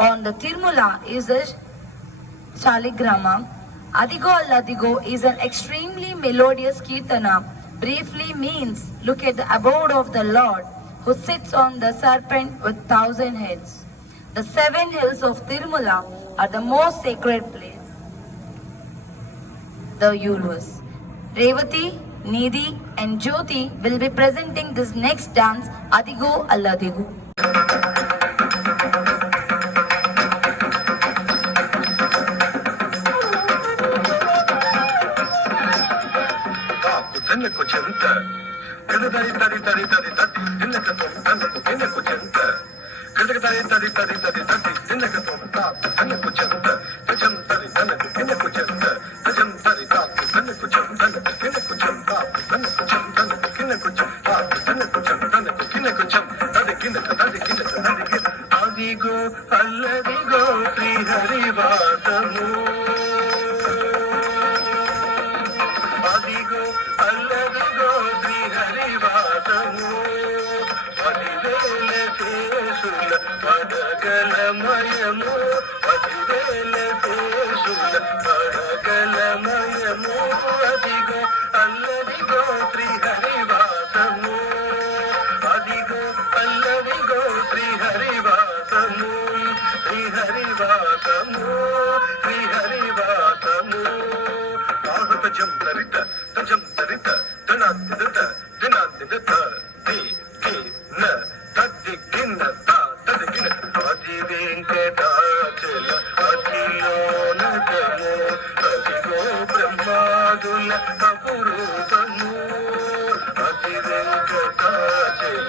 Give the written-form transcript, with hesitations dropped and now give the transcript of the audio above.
on the Tirumala is the Shaligrama. Adigo Alladigo is an extremely melodious kirtana. Briefly means, look at the abode of the Lord, who sits on the serpent with 1,000 heads. The 7 hills of Tirumala are the most sacred place the universe. Revati, Nidhi and Jyoti will be presenting this next dance, Adigo Alladigo. అదిగో అల్లదిగో శ్రీహరివాసము అదిగో అల్లదిగో శ్రీహరివాసము పదివేల శేషుల పడగలమయము పదివేల శేషుల పడగలమయము అదిగో అల్లదిగో శ్రీహరివాసము అదిగో అల్లదిగో శ్రీహరివాసము శ్రీహరివాసము శ్రీహరివాసము ఆహుత జం తరిత తజం తరిత తనాదిత దినాదిత the కి న తద్ది గిన్న తా తద్ది గిన్న ఆది వెంకటాచల అఖిలోనతము అదిగో బ్రహ్మాదుల అపురూపము ఆది వెంకటాచల